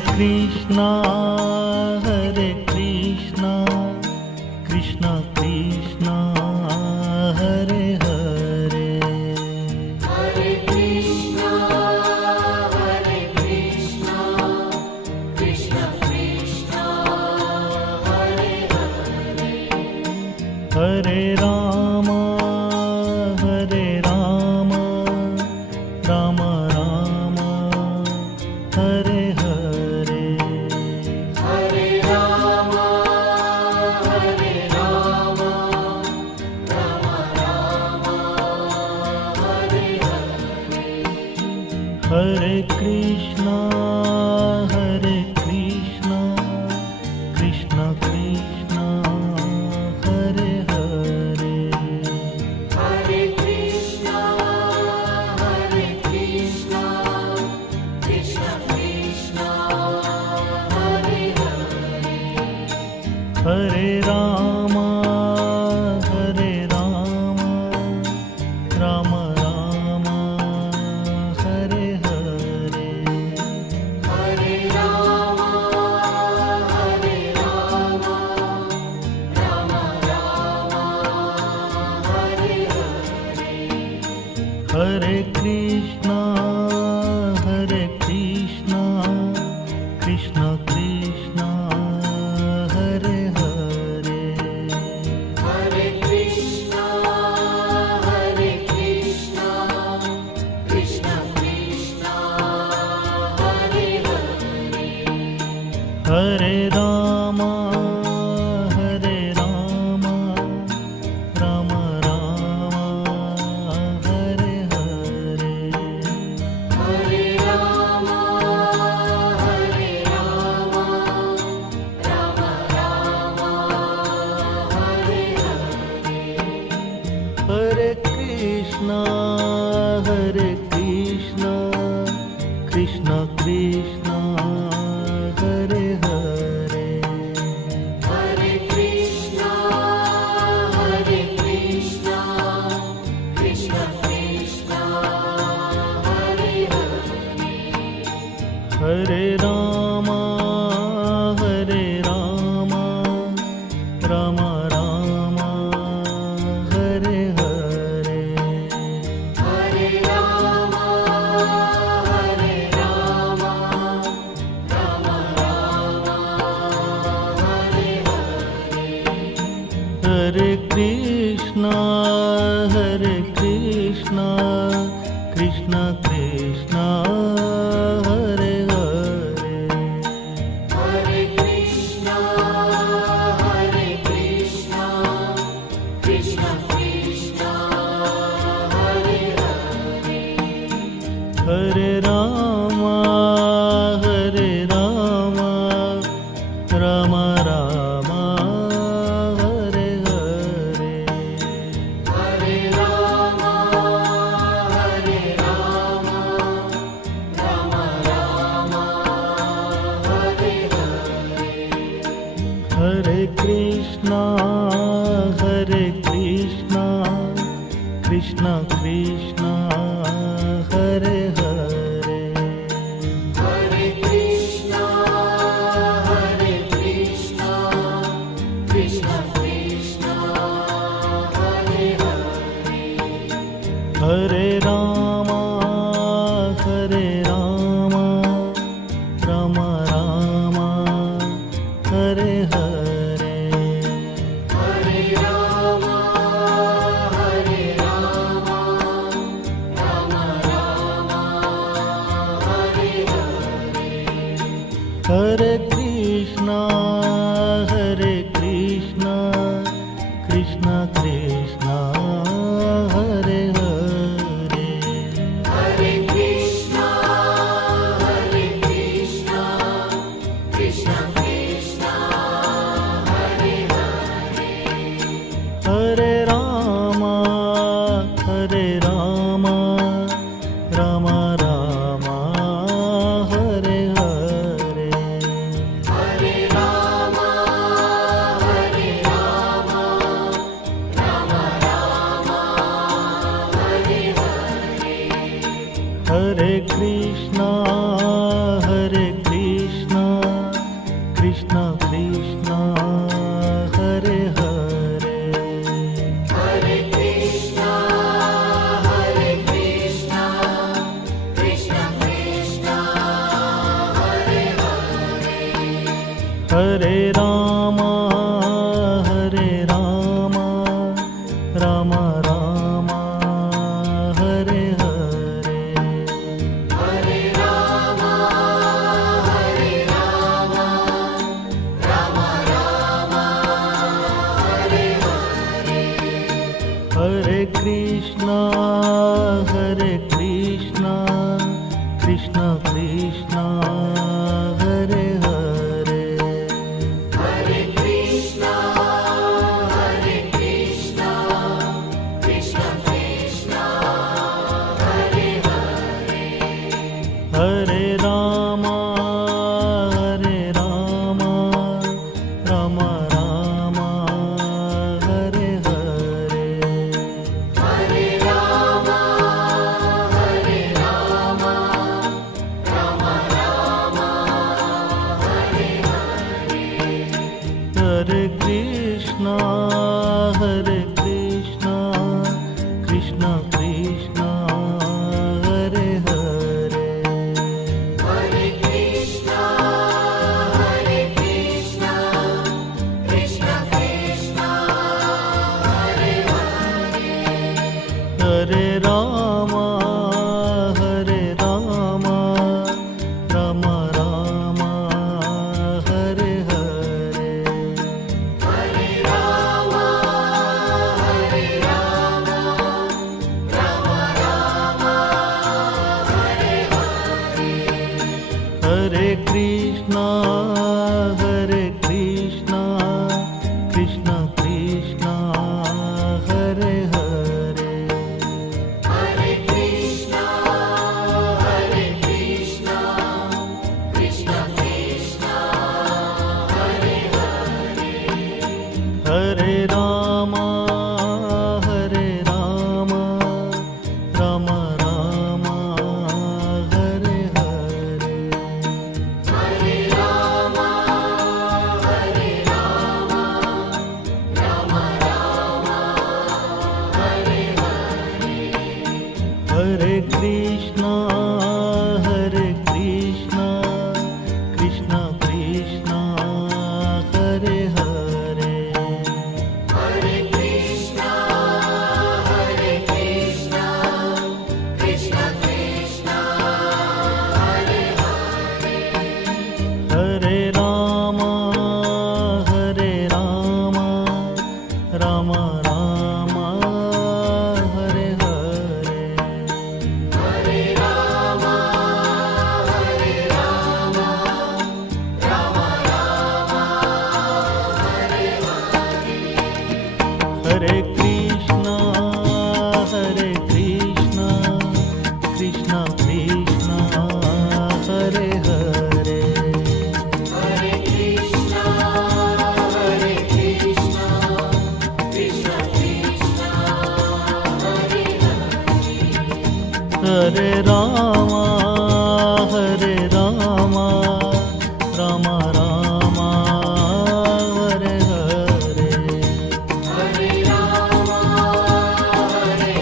Krishna Krishna Krishna Hare Hare Hare Krishna Krishna Krishna Hare Hare Hare Rama Rama Rama Hare Hare Hare Rama Rama Rama Hare Hare Hare Krishna Krishna Krishna Hare Hare Hare Krishna Krishna Krishna Hare Hare Hare Rama Rama Rama Hare Hare Hare Rama Rama Rama Hare Hare Hare Krishna Krishna Krishna Hare Hare Hare Krishna Krishna Krishna Hare Hare Hare Rama Rama Rama Hare Hare Hare Rama Rama Rama Hare Hare Hare Krishna Krishna Krishna Hare Hare Hare Krishna Krishna Krishna Hare Hare Hare Rama Rama Rama Hare Hare Hare Rama Rama Rama Hare Hare Hare Krishna Krishna Krishna Hare Hare Hare Krishna Krishna Krishna Hare Hare Hare Rama Rama Rama Hare Hare Hare Rama Rama Rama Hare Hare Hare Krishna Krishna Krishna Hare Hare Hare Krishna Krishna Krishna Hare Hare Hare Rama Rama Rama Hare Hare Hare Rama Rama Rama Hare Hare Hare Krishna Krishna Krishna Hare Hare Hare Krishna Krishna Krishna Hare Hare Hare Rama Rama Rama Hare Hare Hare Rama Rama Rama Hare Hare Hare Krishna Krishna Krishna Krishna Hare Hare Hare Krishna, Krishna Krishna, Hare Hare. Hare Rama Rama Rama Hare Hare Hare Rama, Rama Rama, Hare Hare. Hare Krishna Krishna Krishna Hare Hare Hare Krishna, Krishna Krishna, Hare Hare. Hare Rama Rama Rama Hare Hare Hare Rama, Rama Rama, Hare Hare. Hare Krishna Krishna Krishna Hare Hare Hare Krishna, Krishna Krishna, Hare Hare. Hare Rama Rama Rama Hare Hare Hare Rama, Rama Rama, Hare Hare. Hare Krishna Krishna Krishna Hare Hare Hare Krishna, Krishna Krishna, Hare Hare. Hare Rama Rama Rama Hare Hare Hare Rama, Rama Rama, Hare Hare. Hare Krishna Krishna Krishna Hare Hare Hare Krishna, Krishna Krishna, Hare Hare. Hare Rama Rama Rama Hare Hare Hare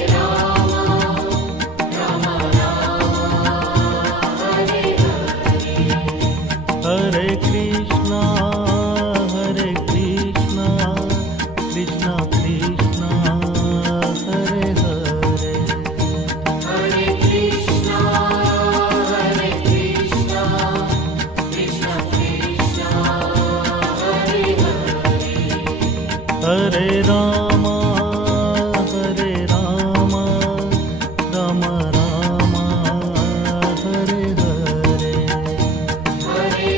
Rama, Rama Rama, Hare Hare. Hare Krishna Krishna Krishna Hare Hare Hare Krishna, Krishna Krishna, Hare Hare. Hare Rama Rama Rama Hare Hare Hare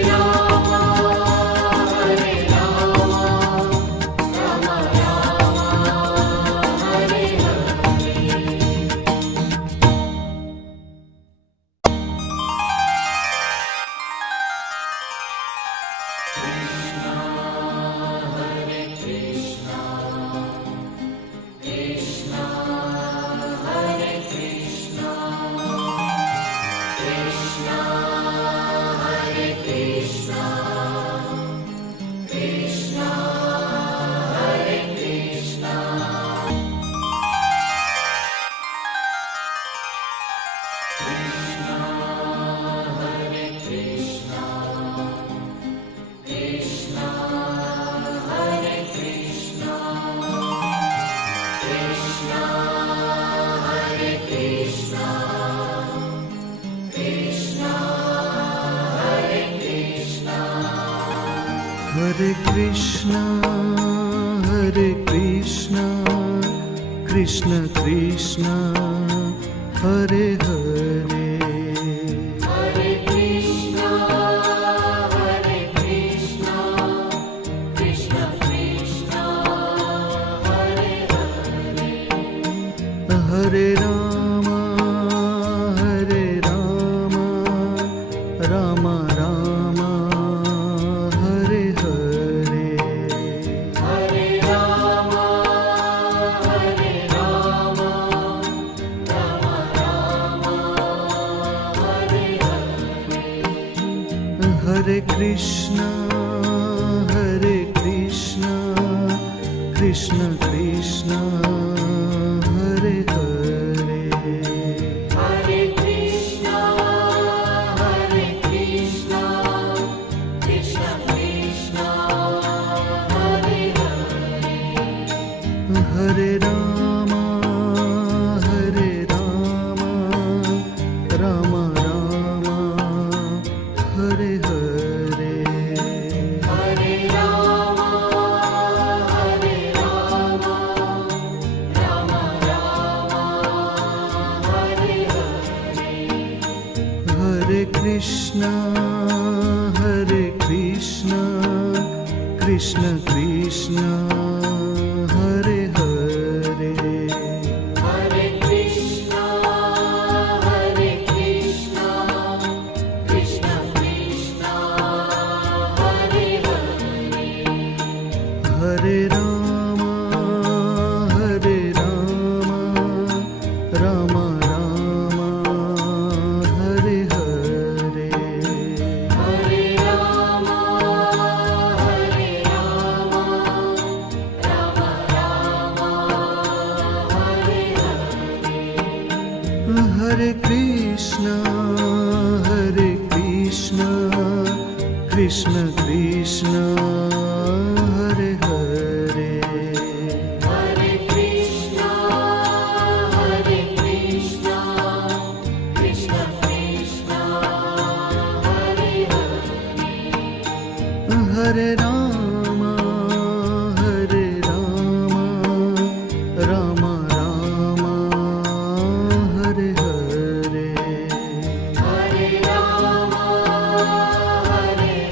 Rama, Rama Rama, Hare Hare Krishna Krishna Krishna Hare Hare Hare Krishna, Krishna Krishna, Hare Hare. Hare Ram Ram Ram Hare Hare Hare Rama, Rama Rama, Hare Hare. Hare Krishna Krishna Krishna Hare Hare Hare Krishna, Krishna Krishna, Hare Hare. Hare Ram Ram Ram Hare Hare Hare Rama, Rama Rama, Hare Hare. Hare Krishna Krishna Krishna Hare Hare Hare Krishna, Krishna Krishna, Hare Hare. Hare Ram Ram Ram Hare Hare Hare Rama, Rama Rama, Hare Hare. Hare Krishna Krishna Krishna Hare Hare Hare Krishna, Krishna Krishna, Hare Hare. Hare Ram Ram Ram Hare Hare Hare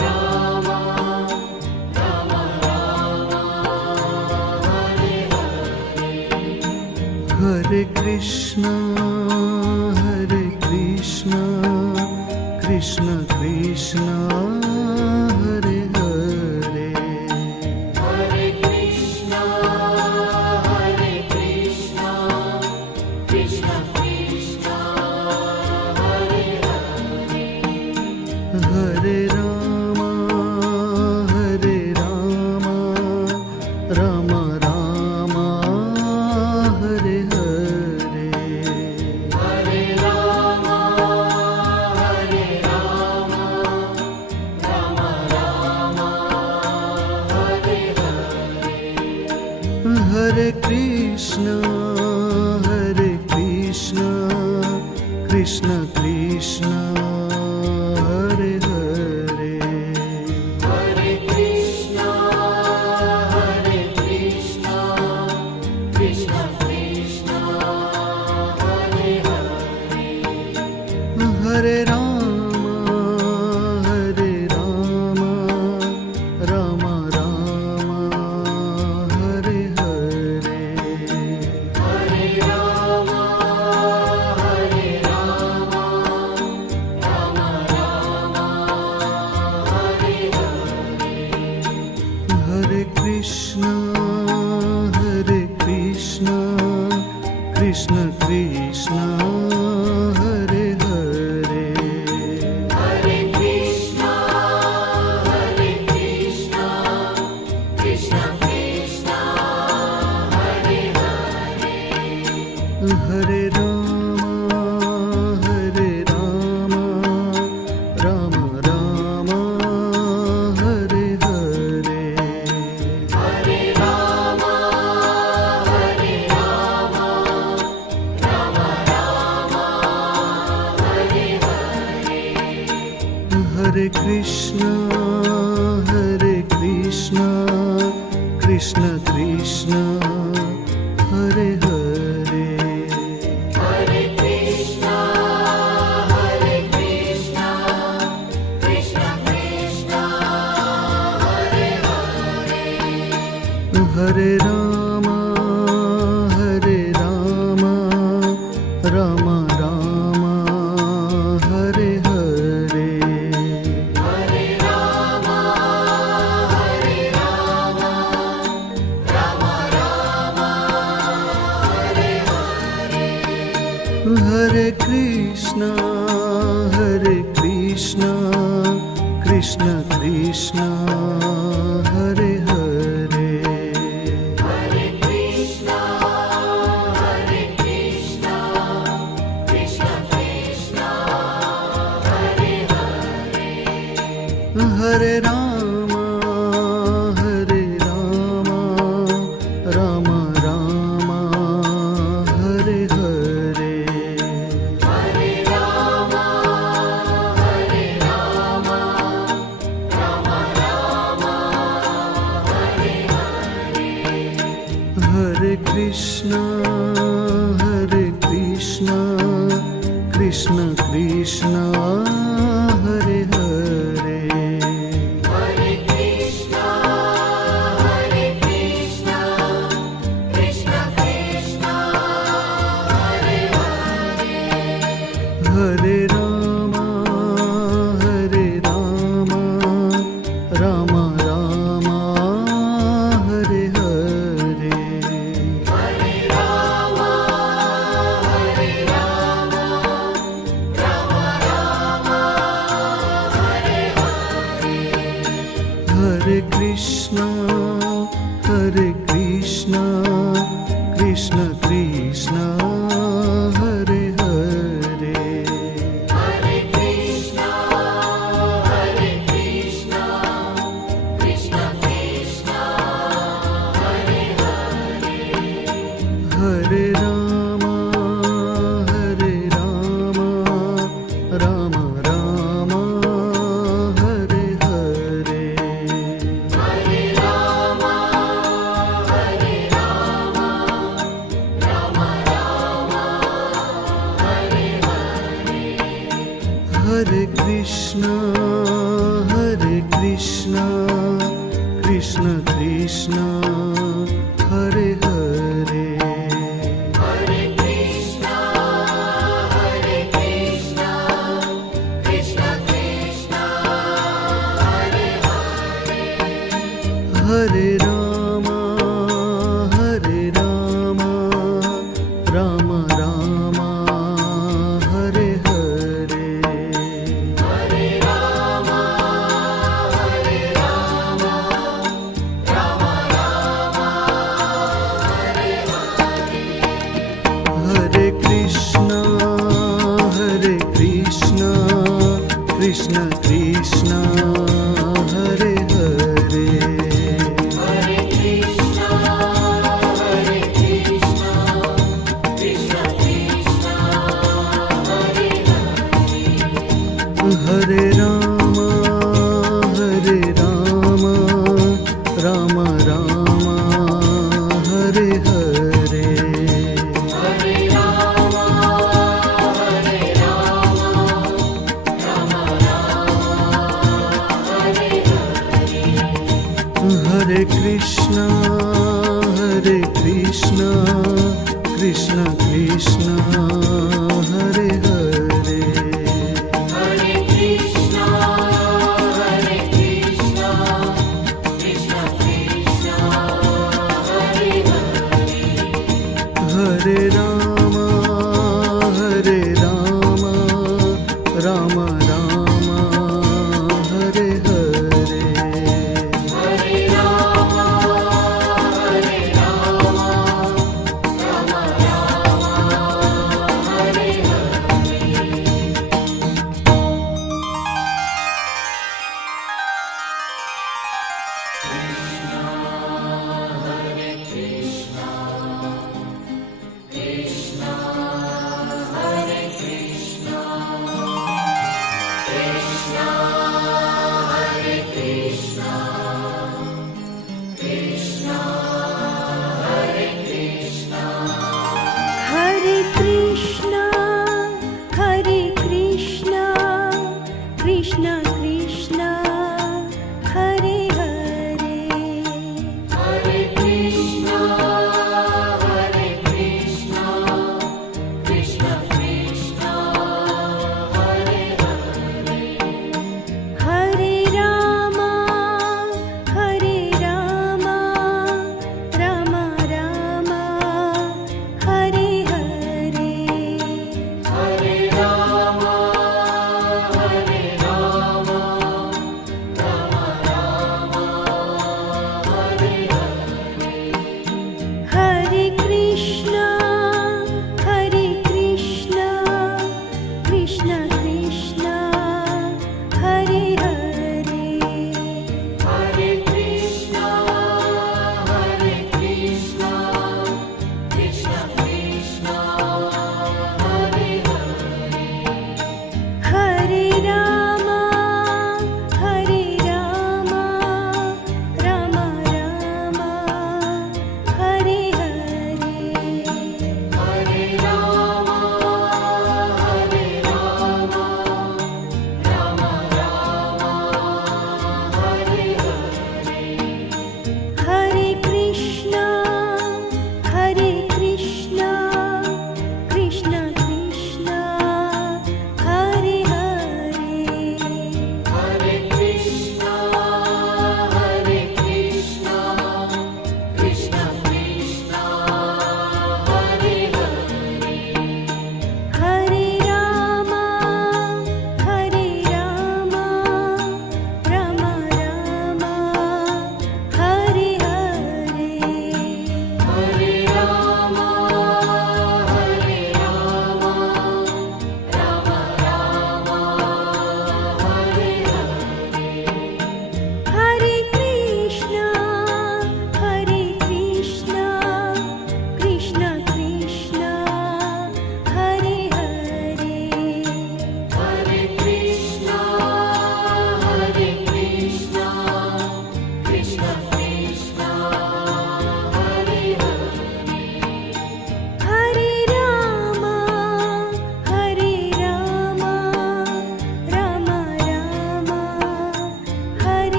Rama, Rama Rama, Hare Hare. Hare Krishna Krishna Krishna Hare Hare Hare Krishna, Krishna Krishna, Hare Hare. Hare Ram Ram Ram Hare Hare Hare Rama, Rama Rama, Hare Hare. Hare Krishna Krishna Krishna Hare Hare Hare Krishna, Krishna Krishna, Hare Hare. Hare Ram Ram Ram Hare Hare Hare Rama, Rama Rama, Hare Hare. Hare Krishna Krishna Krishna Hare Hare Hare Krishna, Krishna Krishna, Hare Hare. Hare Ram Ram Ram Hare Hare Hare Rama, Rama Rama, Hare Hare. Hare Krishna Krishna Krishna Hare Hare Hare Rama, Rama Rama, Hare Hare. Hare Rama, Rama Rama, Hare Hare. Hare Krishna, Krishna Krishna, Hare Hare. Hare Krishna, Krishna Krishna, Hare Hare. Hare Rama, Rama Rama, Hare Hare. Hare Rama, Rama Rama, Hare Hare. Hare Krishna, Krishna Krishna, Hare Hare. Hare Krishna, Krishna Krishna, Hare Hare. Hare Rama, Rama Rama, Hare Hare. Hare Rama, Rama Rama, Hare Hare. Hare Krishna, Krishna Krishna, Hare Hare. Hare Krishna, Krishna Krishna, Hare Hare. Hare Rama, Rama Rama, Hare Hare. Hare Rama, Rama Rama, Hare Hare. Hare Krishna, Krishna Krishna, Hare Hare. Hare Krishna, Krishna Krishna, Hare Hare. Hare Rama, Rama Rama, Hare Hare. Hare Rama, Rama Rama, Hare Hare. Hare Krishna, Krishna Krishna, Hare Hare. Hare Krishna, Krishna Krishna, Hare Hare. Hare Rama, Rama Rama, Hare Hare. Hare Rama, Rama Rama, Hare Hare. Hare Krishna, Krishna Krishna,